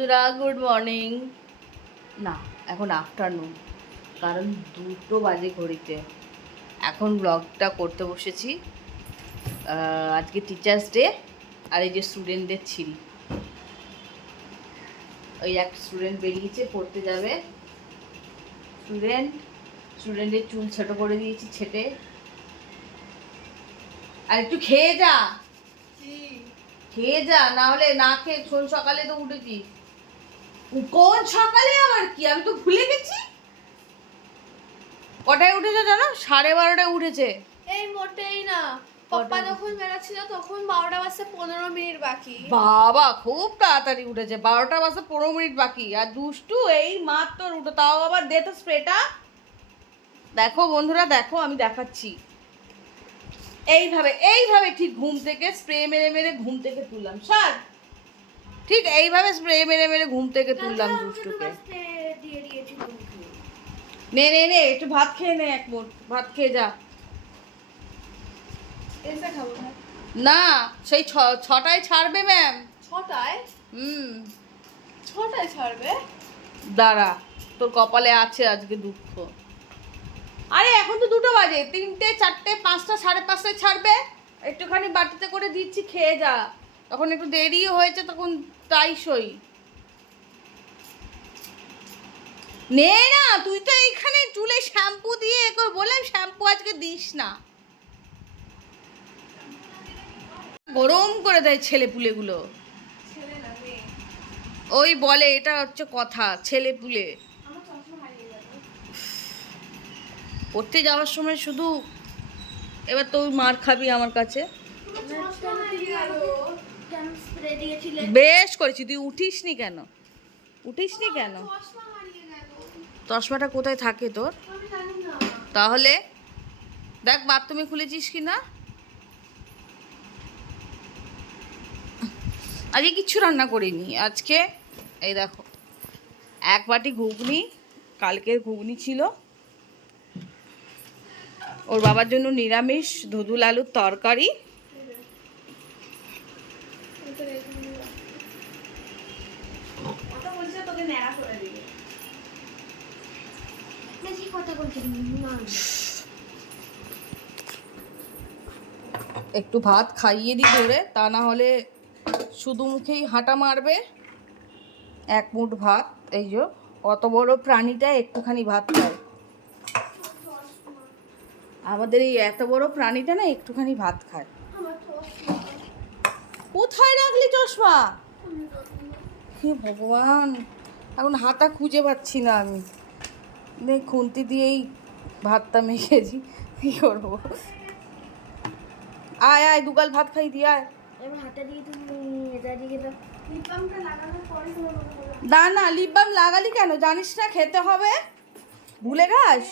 বন্ধুরা, good morning. না, এখন আফটারনুন, কারণ 2টো বাজে ঘড়িতে। এখন ব্লগটা করতে বসেছি। আজকে টিচার্স ডে, আর এই যে স্টুডেন্টদের ছিল। ওই এক স্টুডেন্ট বেরিয়েছে, পড়তে যাবে। স্টুডেন্টের চুল ছোটো করে দিয়েছি ছেটে। আর একটু খেয়ে যা, না হলে না খেয়ে। শোন, সকালে তো উঠেছিস। কোন সকালে আবার কি, আমি তো ভুলে গেছি। কটায় উঠেছে জানো? 12:30টায় উঠেছে। এই মোটেই না, পাপা যখন বেরোচ্ছিল তখন 12টা বাজতে 15 মিনিট বাকি। বাবা খুব তাড়াতাড়ি উঠেছে, 12টা বাজতে 15 মিনিট বাকি। আর দুষ্টু এই মাত্র উঠো, তাও আবার দে তো স্প্রেটা। দেখো বন্ধুরা, দেখো আমি দেখাচ্ছি। এইভাবে ঠিক ঘুম থেকে স্প্রে মেরে মেরে ঘুম থেকে তুললাম। স্যার, ঠিক এইভাবে স্প্রে মেরে মেরে ঘুম থেকে তুললাম দুষ্টুকে। নে নে নে, একটু ভাত খেয়ে নে, এক মুঠ ভাত খেয়ে যা। এসে খাবো না, সেই 6টায় ছাড়বে ম্যাম। 6টায়? 6টায় ছাড়বে? দাঁড়া, তোর কপালে আছে আজকে দুঃখ। আরে এখন তো 2টো বাজে, 3টে 4টে 5টা 5:30টায় ছাড়বে। একটুখানি বাটিতে করে দিচ্ছি, খেয়ে যা। তখন একটু দেরিও হয়েছে, তখন তাই সই। নে না, তুই তো এইখানে চুলে শ্যাম্পু দিয়ে বললাম শ্যাম্পু আজকে দিস না। গরম করে দেয় ছেলেপুলেগুলো। ছেলে না মেয়ে। ওই বলে, এটা হচ্ছে কথা, ছেলেপুলে। আমার চশমা হারিয়ে গেল। পড়তে যাওয়ার সময় শুধু এবার তো মার খাবি আমার কাছে। চশমা হারিয়ে গেল। কেন স্প্রে দিয়েছিলে? বেশ করেছি, তুই উঠিসনি কেন? চশমা হারিয়ে গেল। চশমাটা কোথায় থাকে তোর? আমি জানি না। তাহলে দেখ বাথরুমে খুলেছিস কি না। আজকে কিচ্ছু রান্না করিনি। আজকে এই দেখো, 1 বাটি ঘুগনি, কালকের ঘুগনি ছিল। ওর বাবার জন্য নিরামিষ ধুদুল আলুর তরকারি। একটু ভাত খাইয়ে দিই ধরে, তা না হলে শুধু মুখেই হাঁটা মারবে। 1 মুঠ ভাত, এই যে অত বড় প্রাণীটা একটুখানি ভাত খায়। আমাদের এই এত বড় প্রাণীটা না একটুখানি ভাত খায়। কোথায় রাখলি চশমা? হে ভগবান, এখন হাতা খুঁজে পাচ্ছি না আমি। দেখ, খুন্তি দিয়েই ভাতটা মেখেছি, কী করবো। আয় আয়, 2 গাল ভাত খাই দিয়ে আয়। এবার হাতে দিয়ে তুমি এটা দিয়ে দাও। লিপ বামটা লাগানোর পরে তোমার মনে পড়লো। না না, লিপ বাম লাগালি কেন? জানিস না খেতে হবে? ভুলে যাস?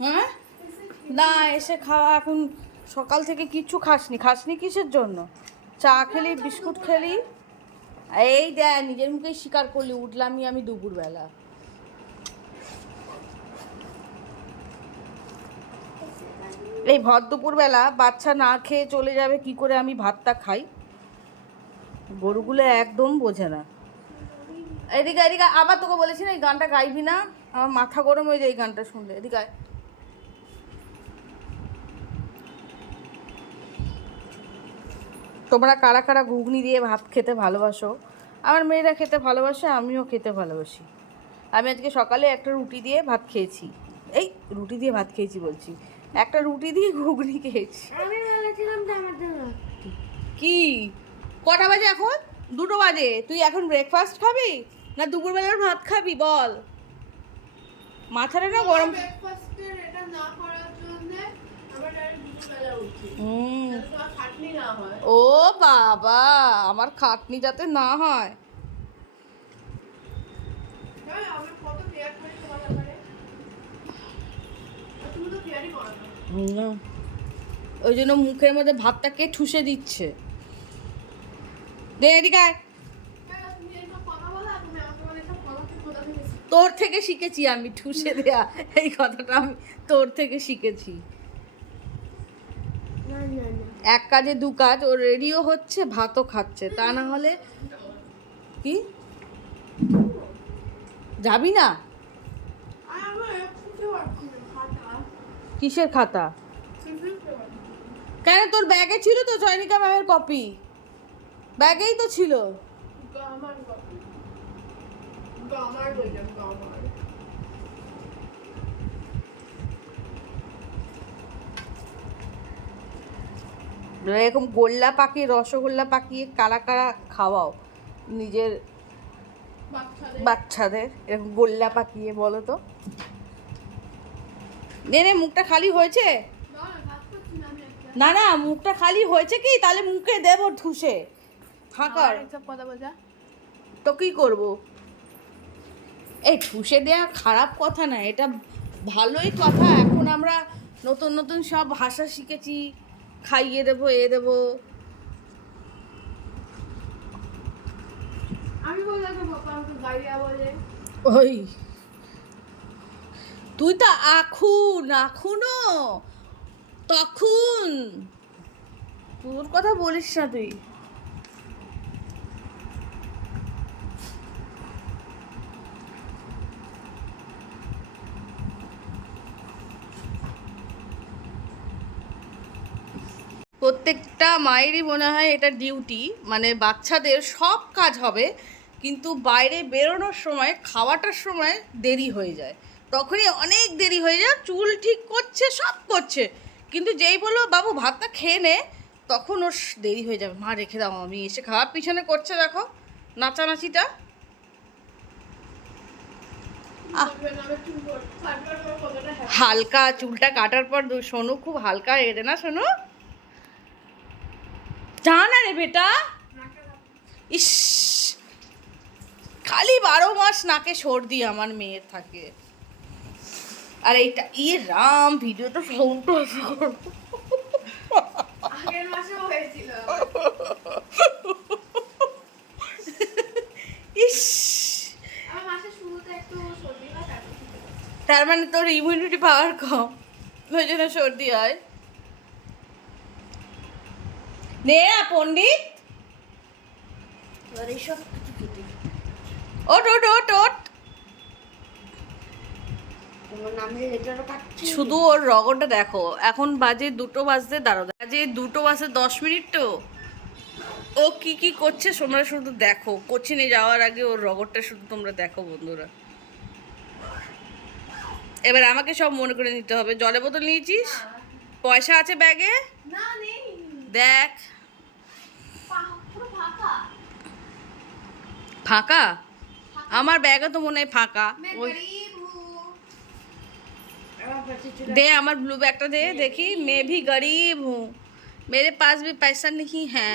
হ্যাঁ, না এসে খাওয়া। এখন সকাল থেকে কিচ্ছু খাসনি কিসের জন্য? চা খেলি, বিস্কুট খেলি। এই দেখ, নিজের মুখেই স্বীকার করলি, উঠলামই আমি দুপুরবেলা। এই ভর দুপুরবেলা বাচ্চা না খেয়ে চলে যাবে কি করে, আমি ভাতটা খাই। গরুগুলো একদম বোঝে না। এদিকে এদিকে, আবার তোকে বলেছি না এই গানটা গাইবি না, আমার মাথা গরম হয়ে যায় এই গানটা শুনলে। এদিকে আয়। তোমরা কারা কারা ঘুগনি দিয়ে ভাত খেতে ভালোবাসো? আমার মেয়েরা খেতে ভালোবাসে, আমিও খেতে ভালোবাসি। আমি আজকে সকালে একটা রুটি দিয়ে ভাত খেয়েছি। এই রুটি দিয়ে ভাত খেয়েছি বলছি, একটা রুটি দিয়ে ঘুগনি খেয়েছি। আমি বলেছিলাম যে আমার জন্য কি কটা বাজে এখন? 2টো বাজে। তুই এখন ব্রেকফাস্ট খাবি না দুপুরবেলার ভাত খাবি বল? মাথাটা না গরম। ব্রেকফাস্টের এটা না করার জন্য আবার দুপুরবেলা উঠি। খাটনি না হয়। ও বাবা, আমার খাটনি যাতে না হয়। আমি কত কেয়ার করি তোমার ব্যাপারে। তুমি তো কেয়ারই করো না। ওই জন্য মুখের মধ্যে ভাতটাকে ঠুসে দিচ্ছে। দে এদিকে আয়। তুমি এইসব কথা বলা, তুমি আমাকে বলে এইসব কথা তুই কোথা থেকে শিখলি? তোর থেকে শিখেছি আমি ঠুসে দেয়া, এই কথাটা আমি তোর থেকে শিখেছি। না না না, 1 কাজে 2 কাজ, ও রেডিও হচ্ছে, ভাতও খাচ্ছে, তা না হলে কি যাবি না? আর আমার খুঁজে পাচ্ছি না খাতা। কিসের খাতা? কেন, তোর ব্যাগে ছিল তো চয়নিকা ম্যামের কপি, ব্যাগেই তো ছিল। গামার কপি, গামার বললাম, গামার। এরকম গোল্লা পাকিয়ে, রসগোল্লা পাকিয়ে কারা কারা খাওয়াও নিজের বাচ্চাদের বাচ্চাদের? এরকম গোল্লা পাকিয়ে বলো তো। নে নে, মুখটা খালি হয়েছে? না ভাত করছি না আমি একটা। না না, মুখটা খালি হয়েছে কি? তাহলে মুখে দেব ঠুসে ফাঁকার। সব কথা বলছা। তো কি করব? এই ঠুসে দেওয়া খারাপ কথা না, এটা ভালোই কথা। এখন আমরা নতুন নতুন সব ভাষা শিখেছি, খাইয়ে দেবো, দেবো। আমি বললাম তো বাবা আমাকে গাইয়া বলে। ওই তুই তো এখনো তখন তোর কথা বলিস না তুই। প্রত্যেকটা মায়েরই মনে হয় এটা ডিউটি, মানে বাচ্চাদের সব কাজ হবে কিন্তু বাইরে বেরোনোর সময়, খাওয়াটার সময় দেরি হয়ে যায়। তখনই অনেক দেরি হয়ে যায়, চুল ঠিক করছে, সব করছে, কিন্তু যেই বলো বাবু ভাতটা খেয়ে নে, তখন ওর দেরি হয়ে যাবে। মা রেখে দাও, আমি এসে খাওয়ার পিছনে করছে, দেখো নাচানাচিটা। হালকা চুলটা কাটার পর সোনু খুব হালকা হয়ে গেছে না সোনু? জানা রে বেটা, ইস খালি 12 মাস নাকে সর্দি আমার মেয়ের থাকে। আর এইটা রাম, ভিডিও তো সাউন্ড আগের মাসেও হয়েছিল। ইস, আমার মাসের শুরুতে একটু সর্দি হয়, তারপর ঠিক হয়ে যায়। তার মানে তোর ইমিউনিটি পাওয়ার কম, ওই জন্য সর্দি হয়। নে পণ্ডিত, ওট ওট ওট ওট। শুধু ওর রগরটা দেখো, এখন বাজে 2টো বাজতে, দাঁড়ো বাজে 2টো বাজতে 10 মিনিট, তো ও কি কি করছে তোমরা শুধু দেখো। কোচিনে যাওয়ার আগে ওর রগরটা শুধু তোমরা দেখো বন্ধুরা। এবার আমাকে সব মনে করে নিতে হবে। জলের বোতল নিয়েছিস? পয়সা আছে ব্যাগে? না নেই, দেখ পুরো ফাঁকা। ফাঁকা। আমার ব্যাগে তো মনে হয় ফাঁকা। मैं ওই गरीब हूँ। दे, আমার ব্লু ব্যাগটা দে দেখি। मैं भी गरीब हूँ, मेरे पास भी पैसा नहीं है।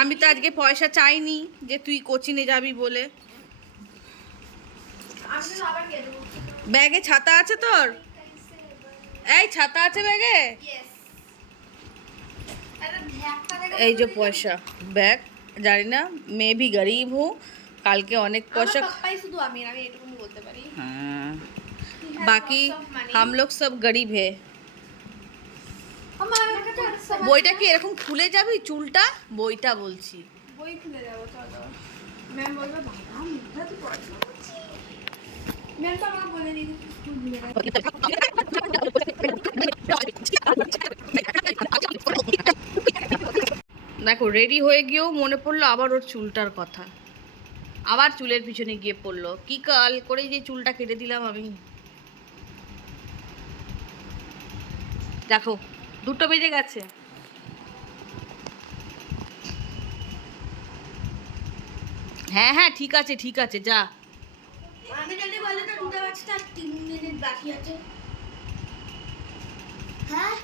আমি তো আজকে পয়সা চাইনি যে তুই কোচিনে যাবি বলে। ব্যাগে ছাতা আছে তোর? এই ছাতা আছে ব্যাগে? এই যে পয়সা, ব্যাগ, জানি না। मैं भी गरीब हूँ, কালকে অনেক পয়সা। শুধু আমি এটুকুনি বলতে পারি। हाँ, बाकी हम लोग सब गरीब है। বইটা কি এরকম খুলে যাবি চুলটা? বইটা বলছি। বই খুলে যাবো, চলো। ম্যাম বলবে বাবা মুখটা তো পড়াশোনা করছি। ম্যাম তো আমাকে বলে দিয়েছে স্কুল ভুলে গেছে। দেখো রেডি হয়ে গিয়েও মনে পড়লো আবার ওর চুলটার কথা, আবার চুলের পিছনে গিয়ে পড়লো। কি কাল করে যে চুলটা কেটে দিলাম আমি। দেখো 2টো বেজে গেছে। হ্যাঁ হ্যাঁ, ঠিক আছে ঠিক আছে, যা। আমি যদি বলে তো 2টা বাজতে আর 3 মিনিট বাকি আছে। হ্যাঁ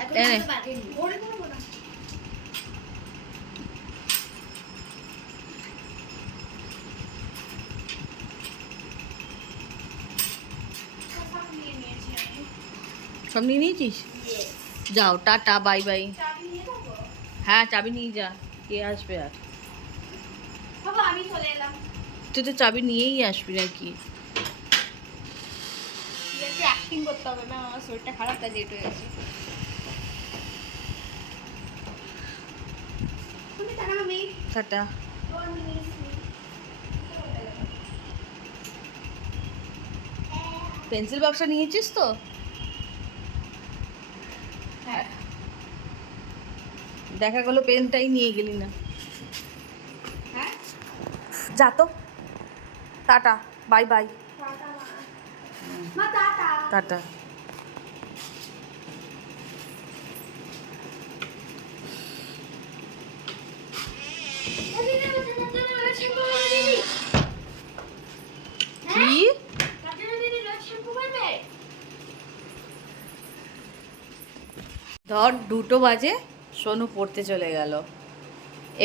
এখন তো বাকি নেই। ওরে করব না। সব নিয়ে নিয়েছিস? যাও, টাটা, বাই বাই। চাবি নিয়ে যাবো? হ্যাঁ চাবি নিয়ে যা, কে আসবে আর। বাবা আমি চলে এলাম। তুই তো চাবি নিয়েই আসবি নাকি? একটু অ্যাক্টিং করতে হবে না, আমার শরীরটা খারাপ, তাই লেট হয়ে গেছে। তুমি টাকা নেই? টাটা। পেন্সিল বক্সটা নিয়েছিস তো? হ্যাঁ দেখা গেলো পেনটাই নিয়ে গেলি না। হ্যাঁ যা তো, টাটা, বাই বাই, টাটা মা টাটা টাটা। কি? ধর 2টো বাজে, সোনু পড়তে চলে গেল।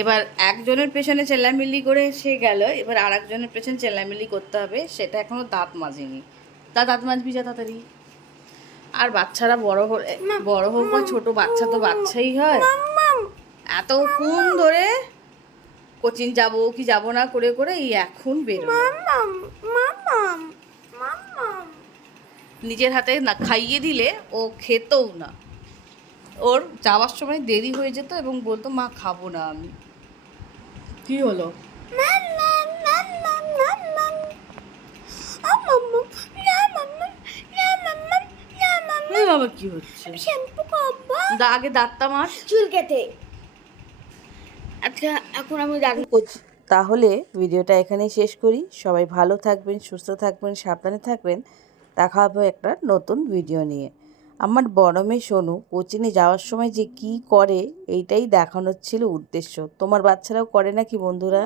এবার একজনের পেছনে চেল্লামিল্লি করে সে গেল, এবার আর একজনের পেছনে চেল্লামিল্লি করতে হবে, সেটা এখনো দাঁত মাজেনি। দাঁত মাজবি যা তাড়াতাড়ি। আর বাচ্চারা বড় হোক বা ছোট বাচ্চা তো বাচ্চাই হয়। এতক্ষণ ধরে কোচিং যাব কি যাব না করে করে এই এখন বেরোলো। নিজের হাতে না খাইয়ে দিলে ও খেতও না। ওর যাওয়ার সময় দেরি হয়ে যেত এবং বলতো মা খাবো না আমি। কি হলো? বাবা কি হচ্ছে? আগে দাঁতটা মার। চুল কেটে। আচ্ছা এখন আমি রান্না করছি। তাহলে ভিডিওটা এখানেই শেষ করি। সবাই ভালো থাকবেন, সুস্থ থাকবেন, সাবধানে থাকবেন। দেখা হবে একটা নতুন ভিডিও নিয়ে। আমার বড় মেয়ে সোনু কোচিংয়ে যাওয়ার সময় যে কি করে এইটাই দেখানোর ছিল উদ্দেশ্য। তোমার বাচ্চারাও করে নাকি বন্ধুরা?